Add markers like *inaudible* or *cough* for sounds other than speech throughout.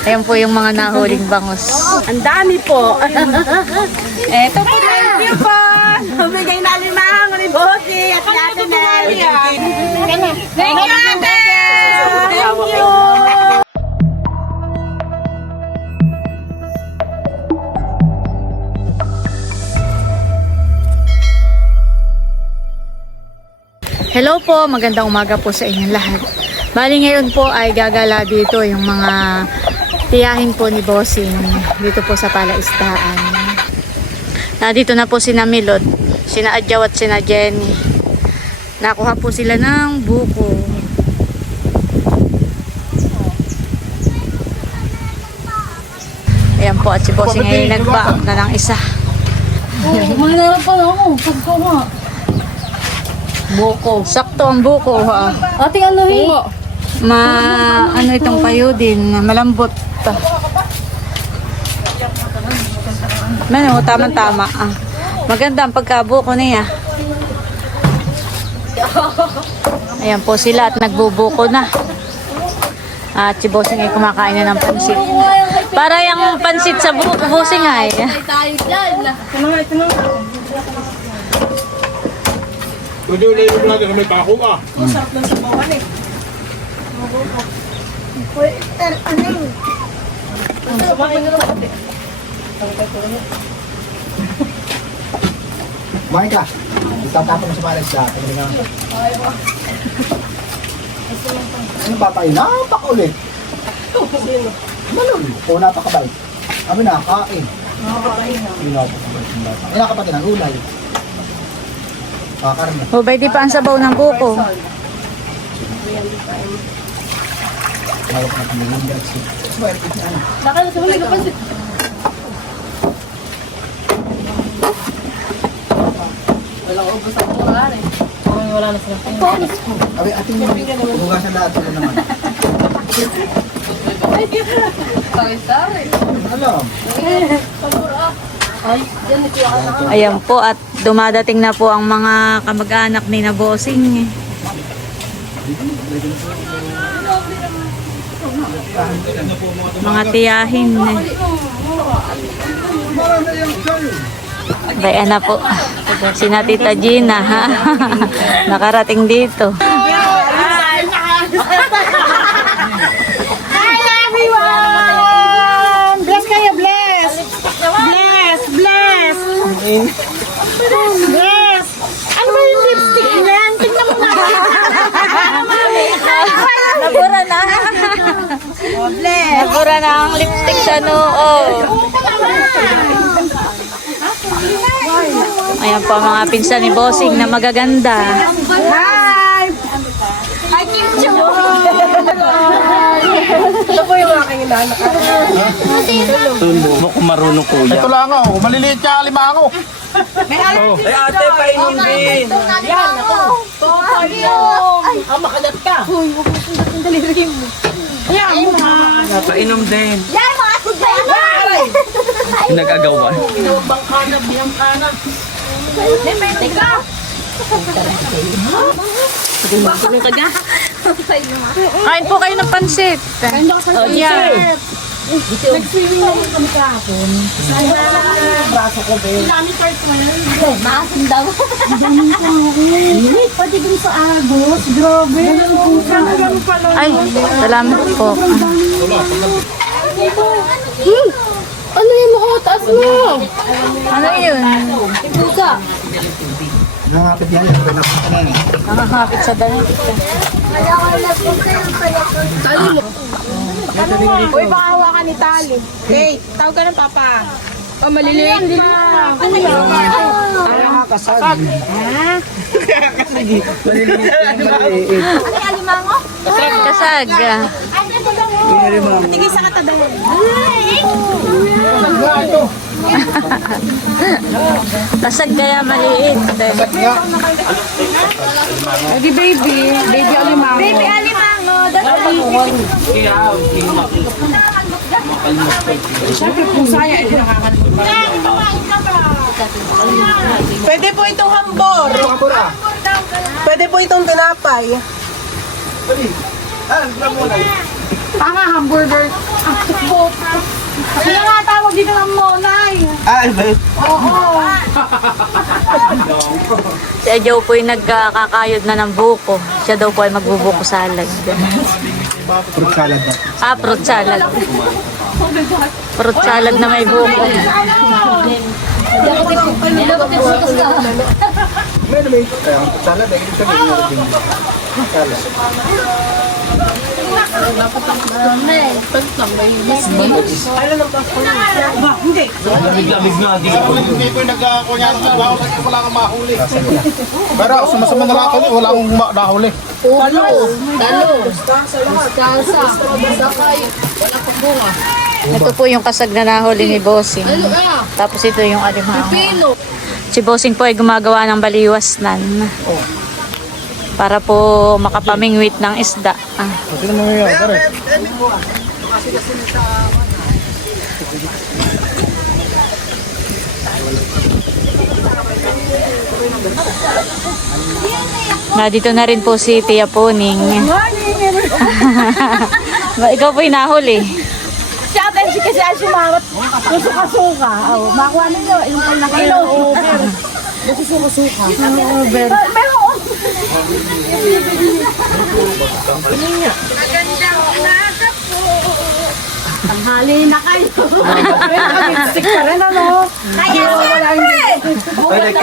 Ayan po yung mga nahuling bangus. Ang dami po. *laughs* Eto po, thank you po. Bumigay na limang ni Bossy at si Ate Nel. Thank you, Ate. Thank you. Hello po, magandang umaga po sa inyong lahat. Bali ngayon po ay gagala dito yung mga tiyahin po ni Bossing dito po sa palaisdaan. Nandito na po sina Milot, sina Adjaw at sina Jenny. Nakuha po sila ng buko. Ayan po at si Bossing ay nagbaak na ng isa. Mangarap pa ako. Pagko nga. Buko. Sakto ang buko ha. Ate, ano eh? Ma, ano itong payo din, malambot. Ano, tama-tama. Ah. Maganda ang pagkabuko niya. Ayan po sila at nagbubuko na. At si Bossing ay kumakain na ng pansit. Para yung pansit sa buko, Bossing ay. Tayo dyan. Pwede ulit yung natin na may pako ah. Kumain ka. Itatapon mo sa pares dati. Ano ba tayo? Napakaulit. Malul. O napakabay. Kami na, kain. Nakakain na. Ay, nakapatid ng gulay. Kakarne. O, ba di pa ang sabaw ng buko? Mayroon na kami ng bread soup. Mas mayroon ito ano. Bakit sa mga pansit? Wala ko ubos ang wala na eh. Wala na sila. Abi, ating hugasan lahat sila naman. Alam. Ayan po at dumadating na po ang mga kamag-anak ni na Bossing. Mga tiyahin. Bayan na po. Sina Tita Gina. ha? *laughs* Nakarating dito. everyone! Bless kayo! Bless, bless! Bless! Ano ba yung lipstick niyan? Tingnan mo na! Nabura na. Nabura na ang lipstick sa noo. Ayan po ang mga pinsan ni Bossing na magaganda. Hi! Hi, Kim Chu! Ito po yung aking inanak. Mo kung marunong ko Ito lang ako. Maliliit niya lima ako. Ay ate, painom din. Yan, ako. Ay, ah, makagat ka. Uy, huwag mo sundatin daliri mo. Yan, mo na. Painom din. Yan, mga sugay! Nag-agawan. Bangkana, biyangkana. Teka! Kain po kayo ng pansit. Oh, yeah. Nag-swimming naman kami kahapon. Sana braso ko ba yun? Dami part mo yun. Maasin daw. Dami ko ako. Pati dun sa agos. Grabe. Ganun pa nun. Ay, salamat po. Hmm. Ano yung mga taas mo? Ano yun? Pusa. Nangapit yan. Ito na kanina. Nakakapit sa damit. Tali mo. Uy, pakawa ka ni Tali. Hey, tawag ka ng papa. Oh, maliliit din na. Nakakasag. Kasag. Tingin sa katabayan. Kasag kaya maliit. Baby, baby. Baby alimango. Baby alimango. Siyempre, pusa yan. Hindi nakakalimutan. Pwede po itong hambor. Pwede po itong tinapay. Ah. Tama, hamburger. Ang tukbo. Kaya nga tawag dito ng monay. Ah, ano ba yun? Oo. Si Joe po ay nagkakayod na ng buko. Siya daw po ay magbubuko salad. Fruit salad na. Ah, fruit salad. Fruit salad na may buko. May naman yung kaya ang salad ay ibig sabihin meron din. Salad. Lamig-lamig na. Di ko. Hindi ko nagkakunyari sa trabaho kasi wala kang mahuli. Pero sumasama na lang ako, wala akong nahuli. Ito po yung kasag na nahuli ni Bossing. Tapos ito yung alimango. Si Bossing po ay gumagawa ng baliwasnan. Para po makapamingwit ng isda. Ah. Pare. Na dito na rin po si Tia Poning. *laughs* Ba, Ikaw po yung nahuli. Kasi ay sumawat. Yung suka-suka. Oh, makuha ninyo. Yung kanya kayo. Over. Yung suka-suka. Over. Meron. Tanghali na kayo. Stick ka rin ano? Kaya wala hindi. Ay, like,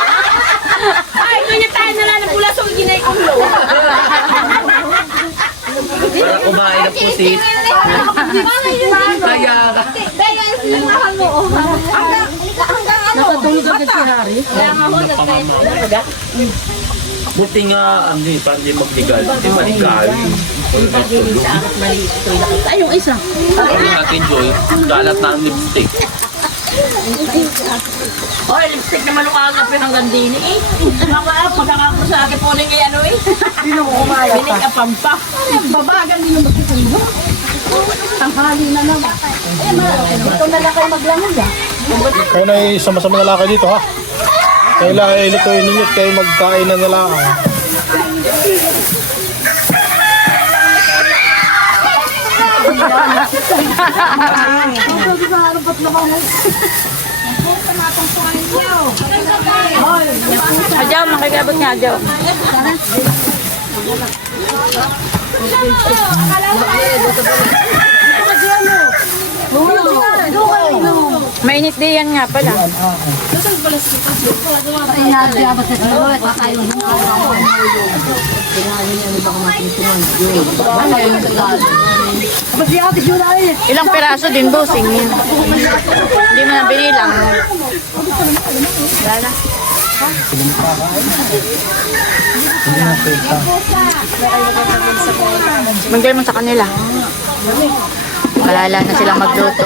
*laughs* Ay, kanya tayo na lang ng pula sa ginay kong lo. Para kumain na pusit. Kaya ka. Kaya sinahan mo. oh. Hanggang ano? Nakatulog agad si Harry. Kaya nga ho, nagkaya. Buti nga, ano eh, parang di magdigal. Di maligal. Ay, yung isa. Ano natin, Joy? Galat na ang lipstick. Oy, lipstick naman ang agapin hanggang dini eh. Mga pagkakako sa akin po nang ano eh. Sino mo kumaya? Binig ka pampa. Babagan din yung magsusundo. Tanghali na naman. Eh, ma- ito na lang kayo maglamog ah. Kayo na sama-sama na lang kayo dito ha. Kayo lang ay lutuin ninyo at kayo magkain na na Adyaw, makikabot nga, Adyaw. Mainit din yan nga pala. Ilang piraso din, bossing. Hindi mo na binilang. Wala na. Manggay mo sa kanila. Malala na silang magluto.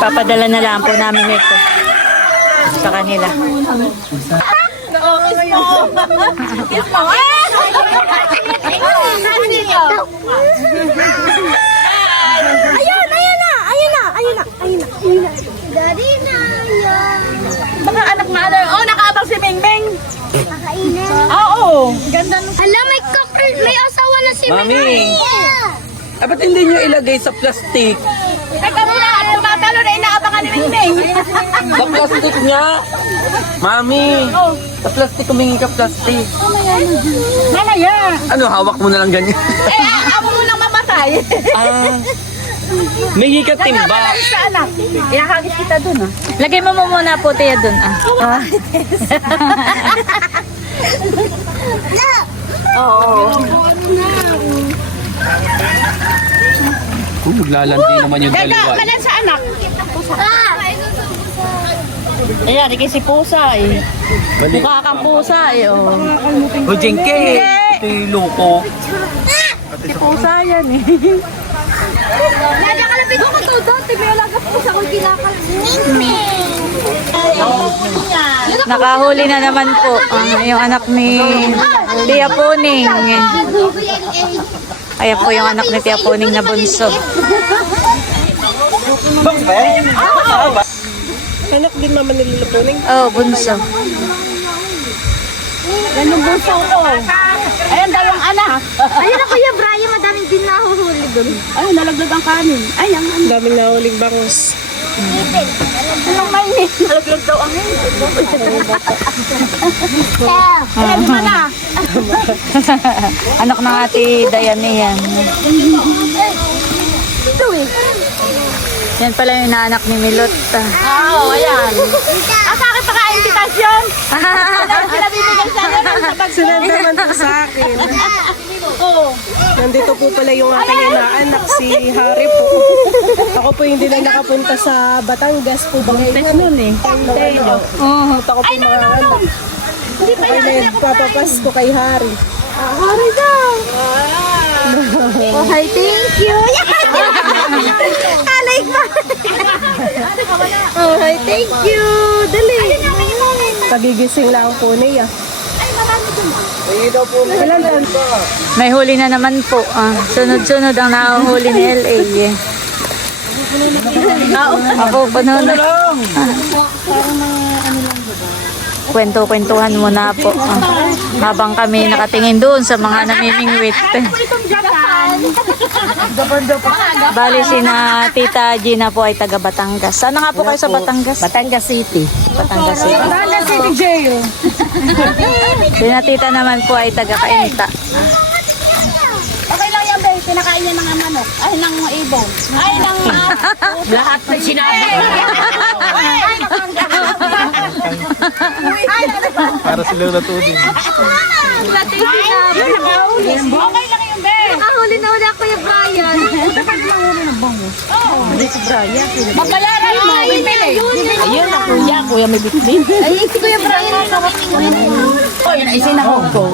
Papadala na lang po namin ito sa kanila. Kiss mo. *laughs* Ayun, ayun na, ayun na, ayun na, ayun na, ayun na. Daddy. Mga anak na ano, oh, nakaabang si Mingming. Kakainin. Oo. Ganda nung Hala, may cocker, may asawa na si Mami. Mami. Ah, ba't hindi nyo ilagay sa plastic? Teka muna, ano tumatalo na inaabangan ni Mingming. Sa plastic niya? Mami! Sa plastic, kumingi ka plastic. Mamaya. Ano, hawak mo na lang ganyan? Eh, ako mo nang mamatay. ah, may ka timba. Alis sa anak. Inakagis kita dun ah. Lagay mo mo muna po tiya dun ah. Oh, *laughs* maglalandi naman yung Teka, dalawa. malan sa anak. Ayan, ikay si pusa eh. Mukha kang pusa eh. Oh. O, Jengke! Ito yung loko. Si pusa yan eh. Nalakalapit ako to dati. May alaga po sa akong kinakalasing. Nakahuli na naman po ang yung anak ni Tia Puning. Ayan po yung anak ni Tia Puning na bunso. Box ba yan? Anak din mama nilulupunin. Oh, bunso. Yan yung bunso ko. Ayan daw yung anak. Ayun na Kuya Brian, madaming din nahuhuli doon. Ay, nalaglag ang kanin. Ay, ang ang daming nahuling bangus. Anong mainit? Nalaglag daw ang Ayan, di ba na? *laughs* Anak ng ate Diane yan. Yan pala yung inaanak ni Milot. Ah, Oo, ayan. Ah, sa akin pa ka-invitation. Pinabibigay sa akin sa pag Sunod naman po sa akin. Oo. Nandito po pala yung aking inaanak, si Harry po. Ako po hindi na nakapunta sa Batangas po. Bangkes nun eh. Oo, ako po mga anak. Hindi pa yan. nagpapapasko kay Harry. Hari daw. Oh, hi, thank you. Alay pa. Oh, hi, thank you. Dali. Pagigising lang po niya. Po? May huli na naman po. Ah, sunod-sunod ang nahuhuli ni LA. Eh. Ako pa noon. Kwento-kwentuhan muna po. ah, habang kami nakatingin doon sa mga namimingwit. *laughs* Bali si na Tita Gina po ay taga Batangas. Sana nga po kayo sa Batangas? Batangas City. Batangas City. Batangas City Jail. Si na Tita naman po ay taga Kainta. Pinakain niya ng manok. Ay, ng ibon. Ay, ng... Lahat na sinabi. Para sila natudin. Okay lang yun, babe. Nakahuli na uli ako Kuya Brian. Magbayaran mo. Bibili. Ayun na, kuya. Kuya may bitbin. Ay, si Kuya Brian. Oh, yun na isin ako. Go.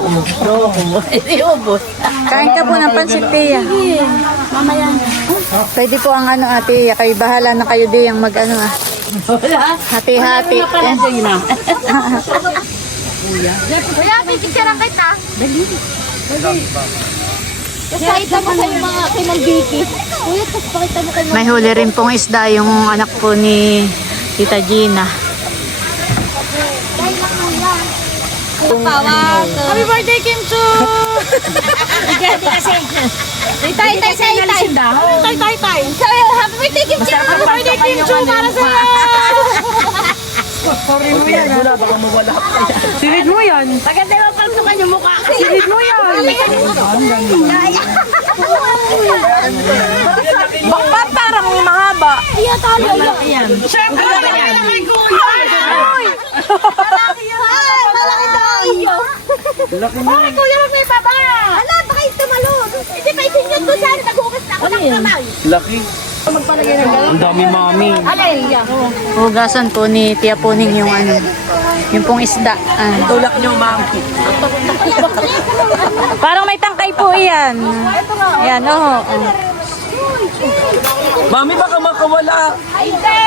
Iubos. Kain ka po ng pansit, Tia. Mamaya. Pwede po ang ano, ate. Kayo bahala na kayo di ang mag ano ah. Wala. Hati-hati. Wala Eh. sa'yo na. Kuya, pipicturean kita. Pakita mo kayo mga Vicky. Kuya, tapos pakita mo kayo May huli rin pong isda yung anak po ni Tita Gina. Happy birthday, Kim Chu! Tay, tay, tay, tay, tay. Tay, tay, tay. Sabi, happy birthday, Kim Chu! Happy birthday, Kim Chu! Para sa... Silid mo yan. Pagkanda mo paltukan yung mukha. Silid mo yan. Bakit parang mahaba? Iya, talo. Ayan. Siyempre, malaki kuya! Ay, malaki daw. Bakit kuya, wag may baba? Ala, baka yung tumalon. Hindi pa isin yun doon saan. Naghugas na ako ng kamay. Laki. Ang dami mami. Alay, iya. Hugasan po ni Tia Puning yung ano, yung pong isda. Ah. Tulak nyo mami. Parang may tangkay po iyan. Yan, oo. Oh, Mami baka makawala. Ay, hindi.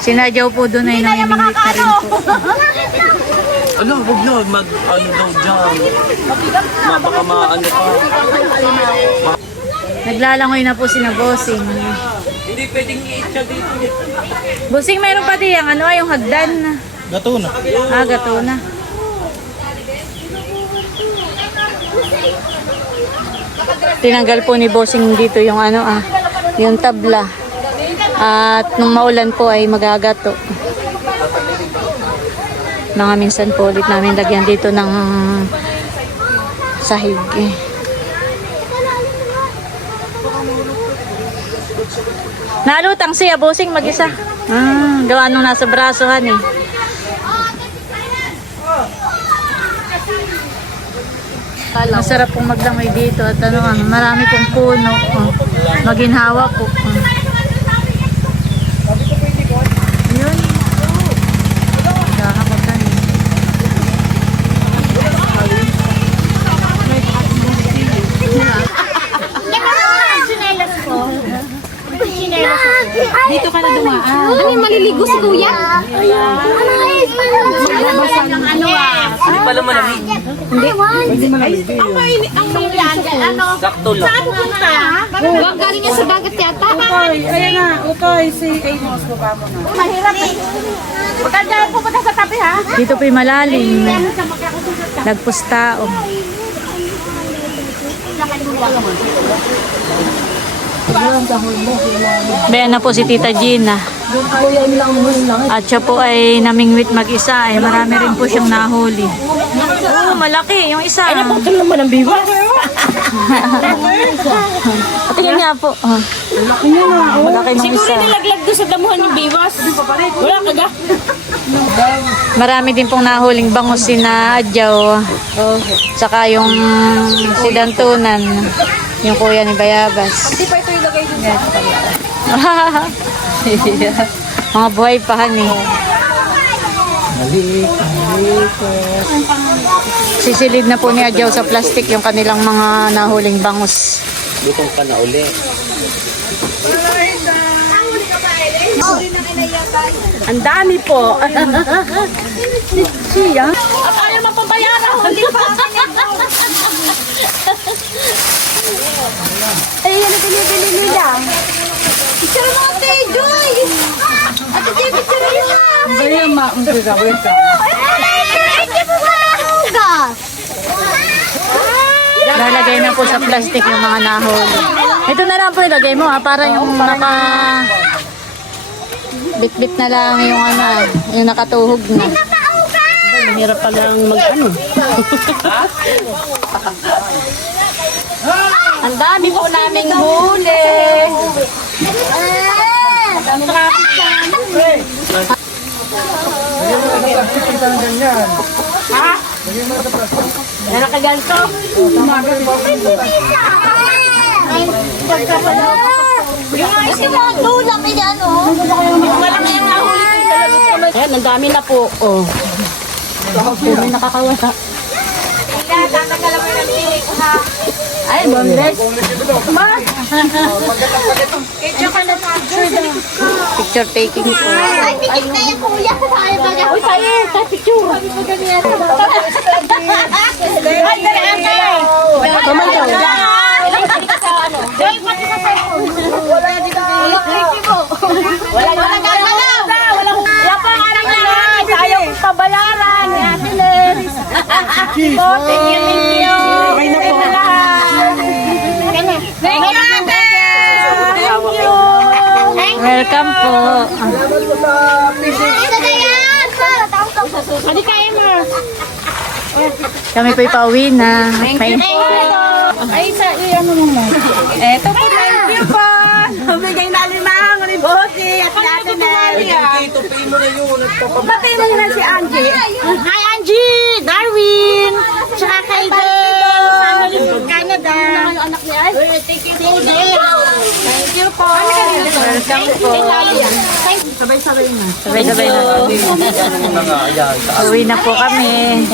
Sinadyaw po doon ay namimingwit na rin po. *laughs* Ano, huwag na. Mag, ano daw dyan. Ma, baka maano ka. Naglalangoy na po si na Bossing. Hindi pwedeng i-itcha dito. Bossing, mayroon pa di yung ano, yung hagdan. Gato na. Ah, gato na. Tinanggal po ni Bossing dito yung ano ah, yung tabla. At nung maulan po ay magagato. Mga minsan po ulit namin lagyan dito ng sahig eh. Nalutang siya, Bossing mag-isa. Ah, gawa nung nasa brasohan eh. Masarap pong maglangoy dito at ano marami pong puno. Oh. Maginhawa po. Oh. Yun. Kakakutan eh. Chinelas ko. Chinelas ko. Dito ka na dumaan. Ano yung maliligo si kuya? Ano guys? Ano ah? Hindi pala malamig. Ang mainit, ang mainit. Ano? Sakto lang. Saan pupunta? Huwag galing niya sa dagat yata. Utoy, ayan na, Utoy, si Amos, baba mo na. Mahirap eh. Maganda pupunta sa tabi ha. Dito po'y malalim. Nagpustao. Bayan na po si Tita Gina. At siya po ay namingwit mag-isa. Ay marami rin po siyang nahuli. Oo, malaki. Yung isa. Ay, naputol naman ang biwas. Tingnan niya po. Oh. Malaki ng isa. nilaglag doon sa damuhan ng biwas. Wala ka ga? Marami din pong nahuling bangus si na Adjaw. Saka yung si Dantunan. Yung kuya ni Bayabas. Hindi pa ito ilagay doon sa *laughs* Mga buhay pa hani. Sisilid na po ni Adjaw sa plastic yung kanilang mga nahuling bangus. Lutong ka na uli. Ang dami po. *laughs* Siya? Paano mapapayaran? Hindi pa. Ay, ano binibili nila? Picture mo ate, Joy! Ate Joy, picture mo lang! Kaya ma, ang gagawin ka. Ay, hindi mo ba hugas? Lalagay na po sa plastic yung mga nahuli. Ito na lang po ilagay mo ha, para yung naka... Bit-bit na lang yung ano, yung nakatuhog na. Mahirap pa lang mag-ano. Ang dami po naming huli. Meron ka ganito? Yung mga isimuhan tulak, eh, ano? Malaki ang nahuli ko sa labas kamay. Ayan, ang dami na po. Oh. May nakakawala. Kaya, tatanggalan mo ng pilik, ha? Ay, bondes. Picture taking po. Ay, pikit na yung kuya. Tayo ba yan? Uy, tayo. Tayo, picture. Ay, dali, ate. Kamay daw. Ilang ka sa ano? Joy, pati sa cellphone. Wala Wala gagalaw. Wala Wala pa nga nang lahat. Ayaw kong pabayaran. ni Ate Liz. Thank you, thank you. Okay na po. Thank you, ate. Thank you. Welcome po. Ito na yan. Hindi kaya mo. Kami po'y pauwi na. May, Ay, sa ano mo mo? Eto po, thank you po. Humigay na limang Bossy at dati na. Dito, pay mo na yun. Patay mo na si Angie. Hi, Angie! Darwin! Tsaka kay Dale! Canada. Yung anak niya. Thank you, thank you. Thank you po. welcome po. Sabay-sabay na. Sabay-sabay na. Uwi na po kami.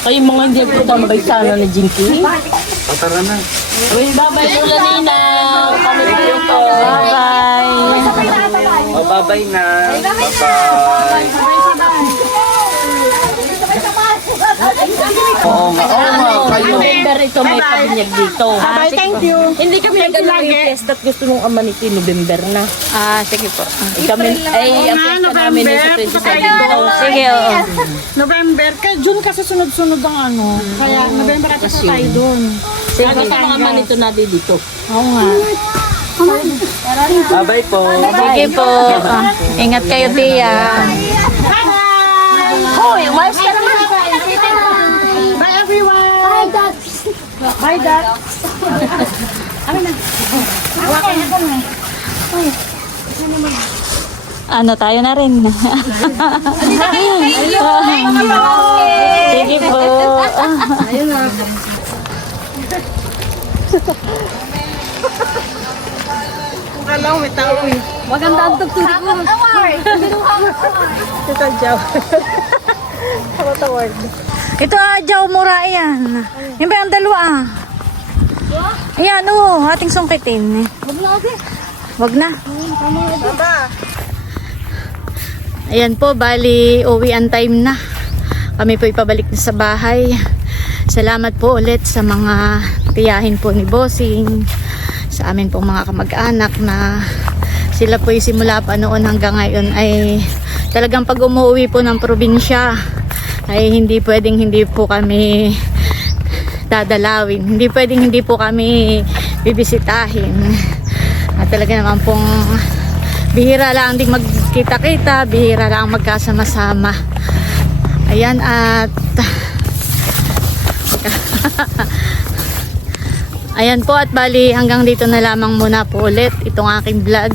Kayong mga hindi ko tambay sana na Jinky. O, tara na. Uy, babay po Lanina. Kami po po. Bye-bye. O, bye-bye na. Bye-bye. Oo nga, oo nga. Kayo. November ito may pabinyag dito. Bye, thank you. Hindi kami nag-ano yung test at gusto mong amaniti November na. Ah, sige po. Ay, kami, ay, ang fiesta namin ay sa 27 daw. Sige, oo. November. Kay June kasi sunod-sunod ang ano. Kaya November at sa tayo doon. Sige, gusto mong amanito na di dito. Oo nga. Bye-bye po. Sige po. Ingat kayo, Tia. Hoy, umayos ka naman. Bye, Dad! Ano, tayo na rin. Sige po. Alam, may tao eh. Maganda ang tugtog ko. Award. Jow. Takot award. Ito, ah, Jaw Mura, yan. Yan ba yung dalawa, ah? Ayan, oo, ating sungkitin. Wag na. Ayan po, bali, uwi ang time na. Kami po ipabalik na sa bahay. Salamat po ulit sa mga tiyahin po ni Bossing, sa amin pong mga kamag-anak na sila po simula pa noon hanggang ngayon ay talagang pag umuwi po ng probinsya ay hindi pwedeng hindi po kami dadalawin. Hindi pwedeng hindi po kami bibisitahin. At talaga naman pong bihira lang ding magkita-kita, bihira lang magkasama-sama. Ayan at *laughs* Ayan po at bali hanggang dito na lamang muna po ulit itong aking vlog.